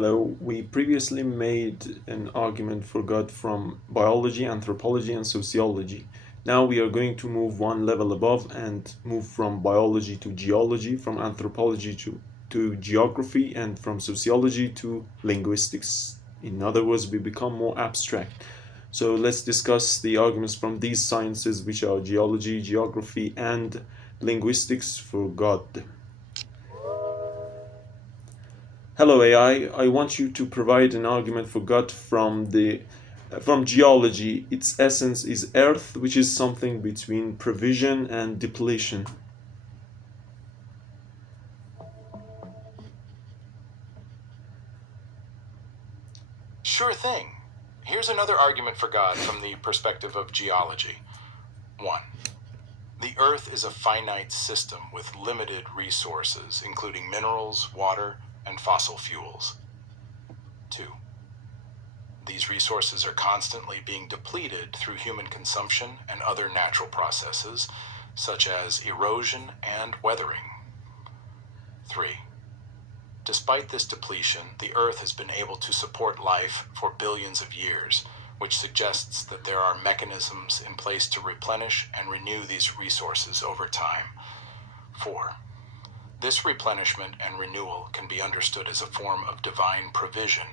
Hello, we previously made an argument for God from biology, anthropology, and sociology. Now we are going to move one level above and move from biology to geology, from anthropology to geography, and from sociology to linguistics. In other words, we become more abstract. So let's discuss the arguments from these sciences, which are geology, geography, and linguistics for God. Hello AI, I want you to provide an argument for God from geology. Its essence is earth, which is something between provision and depletion. Sure thing. Here's another argument for God from the perspective of geology. 1. The Earth is a finite system with limited resources, including minerals, water, and fossil fuels. 2. These resources are constantly being depleted through human consumption and other natural processes, such as erosion and weathering. 3. Despite this depletion, the Earth has been able to support life for billions of years, which suggests that there are mechanisms in place to replenish and renew these resources over time. 4. This replenishment and renewal can be understood as a form of divine provision,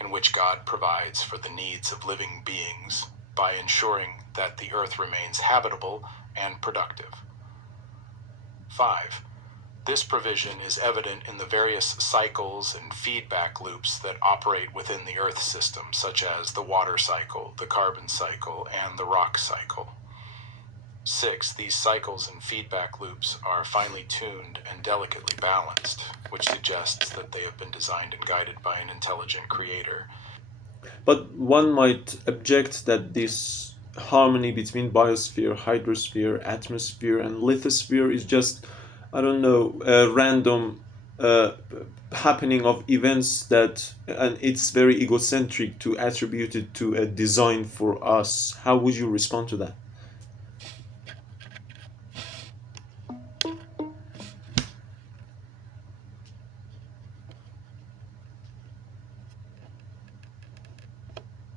in which God provides for the needs of living beings by ensuring that the Earth remains habitable and productive. 5. This provision is evident in the various cycles and feedback loops that operate within the Earth system, such as the water cycle, the carbon cycle, and the rock cycle. 6. These cycles and feedback loops are finely tuned and delicately balanced, which suggests that they have been designed and guided by an intelligent creator. But one might object that this harmony between biosphere, hydrosphere, atmosphere, and lithosphere is just, I don't know, a random uh, happening of events that, and it's very egocentric to attribute it to a design for us. How would you respond to that?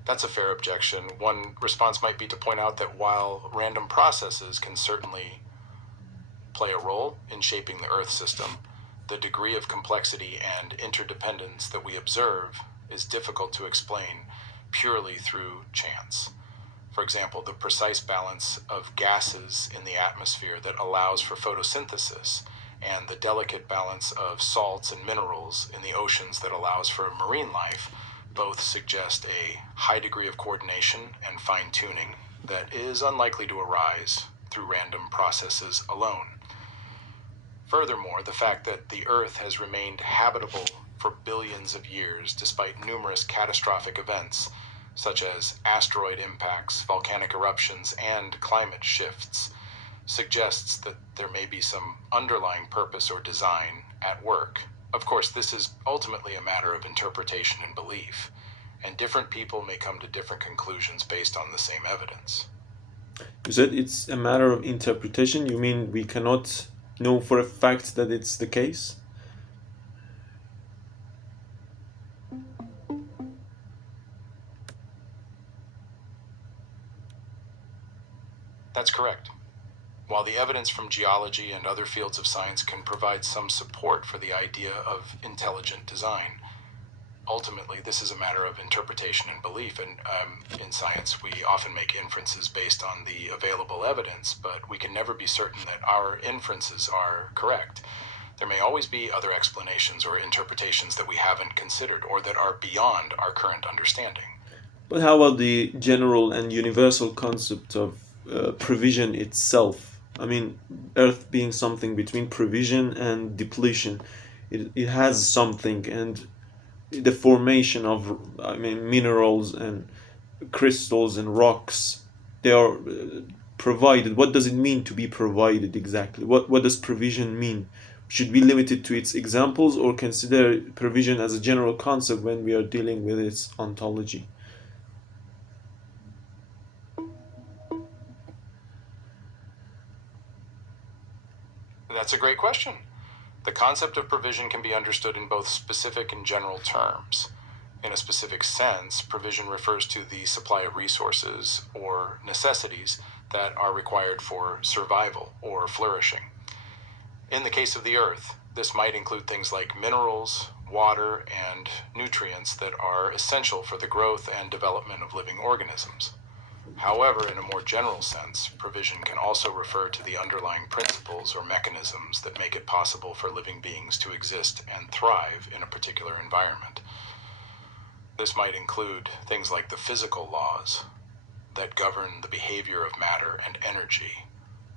That's a fair objection. One response might be to point out that while random processes can certainly play a role in shaping the Earth system, the degree of complexity and interdependence that we observe is difficult to explain purely through chance. For example, the precise balance of gases in the atmosphere that allows for photosynthesis, and the delicate balance of salts and minerals in the oceans that allows for marine life, both suggest a high degree of coordination and fine tuning that is unlikely to arise through random processes alone. Furthermore, the fact that the Earth has remained habitable for billions of years despite numerous catastrophic events, such as asteroid impacts, volcanic eruptions, and climate shifts, suggests that there may be some underlying purpose or design at work. Of course, this is ultimately a matter of interpretation and belief, and different people may come to different conclusions based on the same evidence. You said it's a matter of interpretation. You mean we cannot know for a fact that it's the case? That's correct. While the evidence from geology and other fields of science can provide some support for the idea of intelligent design, ultimately this is a matter of interpretation and belief. And in science, we often make inferences based on the available evidence, but we can never be certain that our inferences are correct. There may always be other explanations or interpretations that we haven't considered or that are beyond our current understanding. But how about the general and universal concept of provision itself? I mean, Earth being something between provision and depletion, it has something, and the formation of, I mean, minerals and crystals and rocks, they are provided. What does it mean to be provided exactly? What does provision mean? Should we limit it to its examples or consider provision as a general concept when we are dealing with its ontology? That's a great question. The concept of provision can be understood in both specific and general terms. In a specific sense, provision refers to the supply of resources or necessities that are required for survival or flourishing. In the case of the Earth, this might include things like minerals, water, and nutrients that are essential for the growth and development of living organisms. However, in a more general sense, provision can also refer to the underlying principles or mechanisms that make it possible for living beings to exist and thrive in a particular environment. This might include things like the physical laws that govern the behavior of matter and energy,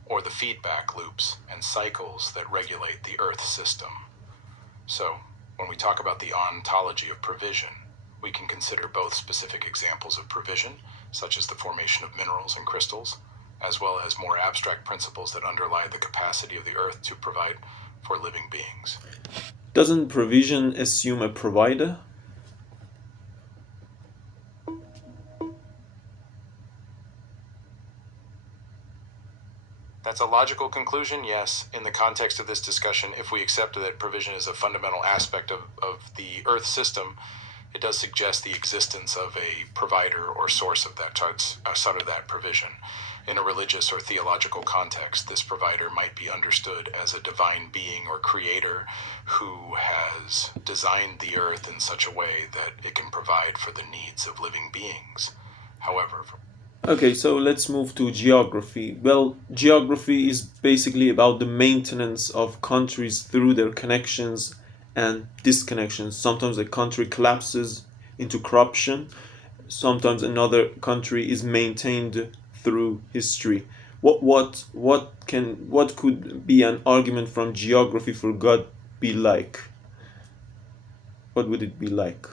or the feedback loops and cycles that regulate the Earth system. So, when we talk about the ontology of provision, we can consider both specific examples of provision, such as the formation of minerals and crystals, as well as more abstract principles that underlie the capacity of the Earth to provide for living beings. Doesn't provision assume a provider? That's a logical conclusion, yes. In the context of this discussion, if we accept that provision is a fundamental aspect of the Earth system, it does suggest the existence of a provider or source of that provision. In a religious or theological context, this provider might be understood as a divine being or creator who has designed the Earth in such a way that it can provide for the needs of living beings. However, Okay, so let's move to geography. Well, geography is basically about the maintenance of countries through their connections and disconnections. Sometimes a country collapses into corruption, sometimes another country is maintained through history. What could be an argument from geography for God be like? What would it be like?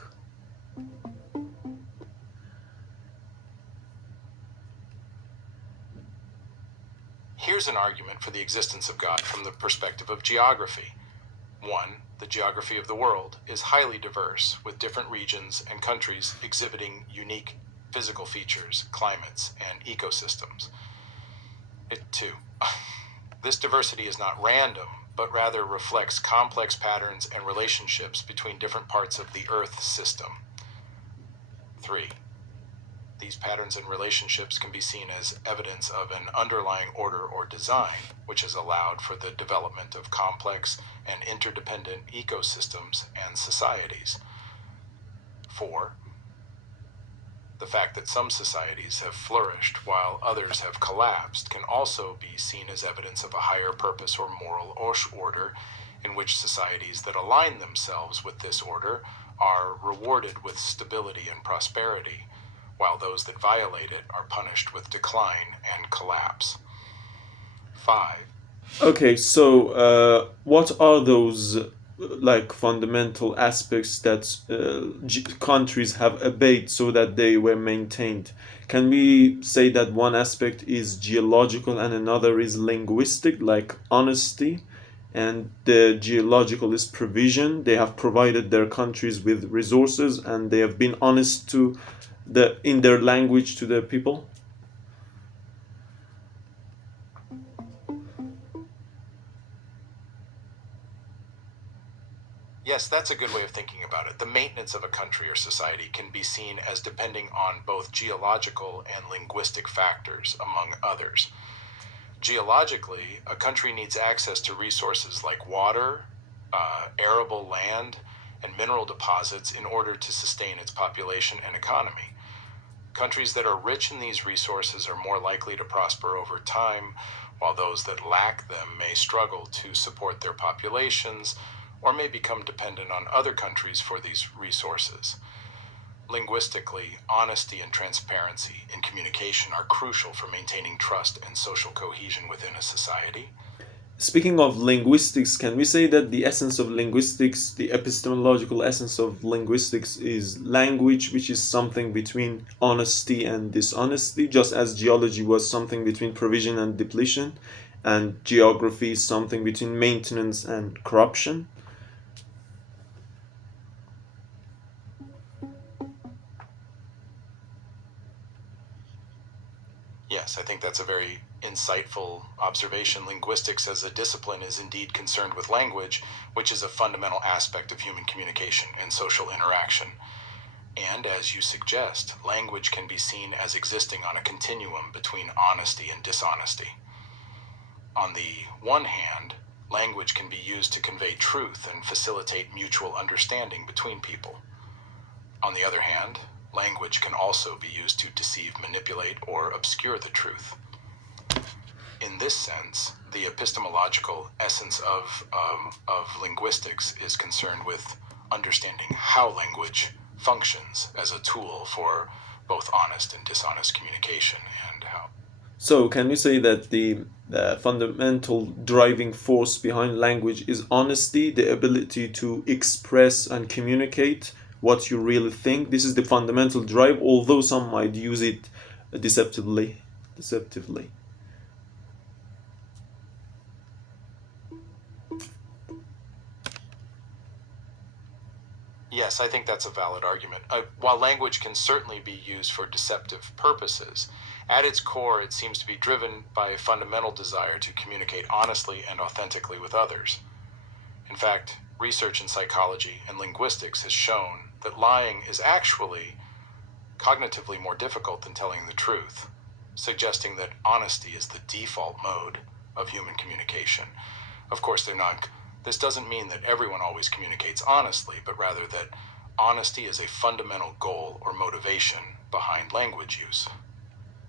here's an argument for the existence of God from the perspective of geography. 1. The geography of the world is highly diverse, with different regions and countries exhibiting unique physical features, climates, and ecosystems. 2. This diversity is not random, but rather reflects complex patterns and relationships between different parts of the Earth system. 3. These patterns and relationships can be seen as evidence of an underlying order or design, which has allowed for the development of complex and interdependent ecosystems and societies. 4. The fact that some societies have flourished while others have collapsed can also be seen as evidence of a higher purpose or moral order, in which societies that align themselves with this order are rewarded with stability and prosperity, while those that violate it are punished with decline and collapse. 5. Okay, so what are those like fundamental aspects that countries have obeyed so that they were maintained? Can we say that one aspect is geological and another is linguistic, like honesty? And the geological is provision. They have provided their countries with resources, and they have been honest to the in their language to the people. Yes, that's a good way of thinking about it. The maintenance of a country or society can be seen as depending on both geological and linguistic factors, among others. Geologically, a country needs access to resources like water, arable land, and mineral deposits in order to sustain its population and economy. Countries that are rich in these resources are more likely to prosper over time, while those that lack them may struggle to support their populations or may become dependent on other countries for these resources. Linguistically, honesty and transparency in communication are crucial for maintaining trust and social cohesion within a society. Speaking of linguistics, can we say that the essence of linguistics, the epistemological essence of linguistics, is language, which is something between honesty and dishonesty, just as geology was something between provision and depletion, and geography is something between maintenance and corruption? Yes, I think that's a very insightful observation. Linguistics as a discipline is indeed concerned with language, which is a fundamental aspect of human communication and social interaction. And as you suggest, language can be seen as existing on a continuum between honesty and dishonesty. On the one hand, language can be used to convey truth and facilitate mutual understanding between people. On the other hand, language can also be used to deceive, manipulate, or obscure the truth. In this sense, the epistemological essence of linguistics is concerned with understanding how language functions as a tool for both honest and dishonest communication, and how. So, can we say that the fundamental driving force behind language is honesty, the ability to express and communicate what you really think? This is the fundamental drive, although some might use it deceptively. Deceptively. Yes, I think that's a valid argument. While language can certainly be used for deceptive purposes, at its core it seems to be driven by a fundamental desire to communicate honestly and authentically with others. In fact, research in psychology and linguistics has shown that lying is actually cognitively more difficult than telling the truth, suggesting that honesty is the default mode of human communication. Of course, this doesn't mean that everyone always communicates honestly, but rather that honesty is a fundamental goal or motivation behind language use.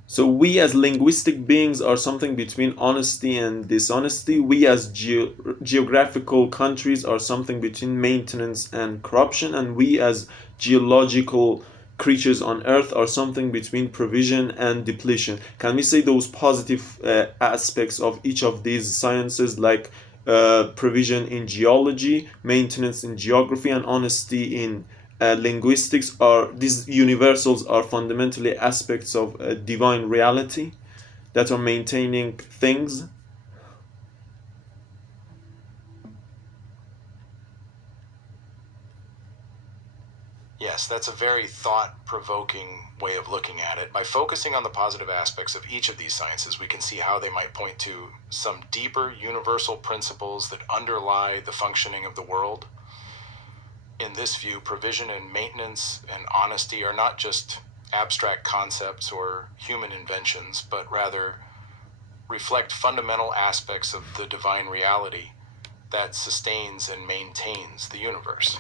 So we as linguistic beings are something between honesty and dishonesty. We as geographical countries are something between maintenance and corruption, and we as geological creatures on earth are something between provision and depletion. Can we say those positive aspects of each of these sciences, like provision in geology, maintenance in geography, and honesty in linguistics, are these universals are fundamentally aspects of divine reality that are maintaining things? Yes, that's a very thought-provoking way of looking at it. By focusing on the positive aspects of each of these sciences, we can see how they might point to some deeper universal principles that underlie the functioning of the world. In this view, provision and maintenance and honesty are not just abstract concepts or human inventions, but rather reflect fundamental aspects of the divine reality that sustains and maintains the universe.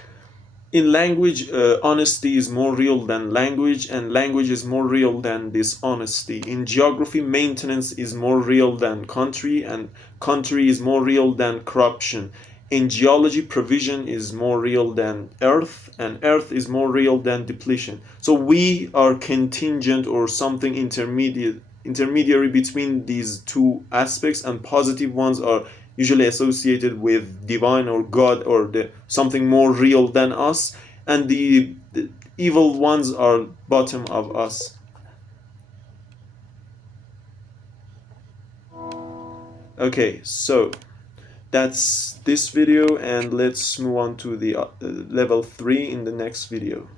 In language, honesty is more real than language, and language is more real than dishonesty. In geography, maintenance is more real than country, and country is more real than corruption. In geology, provision is more real than earth, and earth is more real than depletion. So we are contingent or something intermediary between these two aspects, and positive ones are usually associated with divine or God or something more real than us, and the evil ones are bottom of us. Okay, so that's this video, and let's move on to the level 3 in the next video.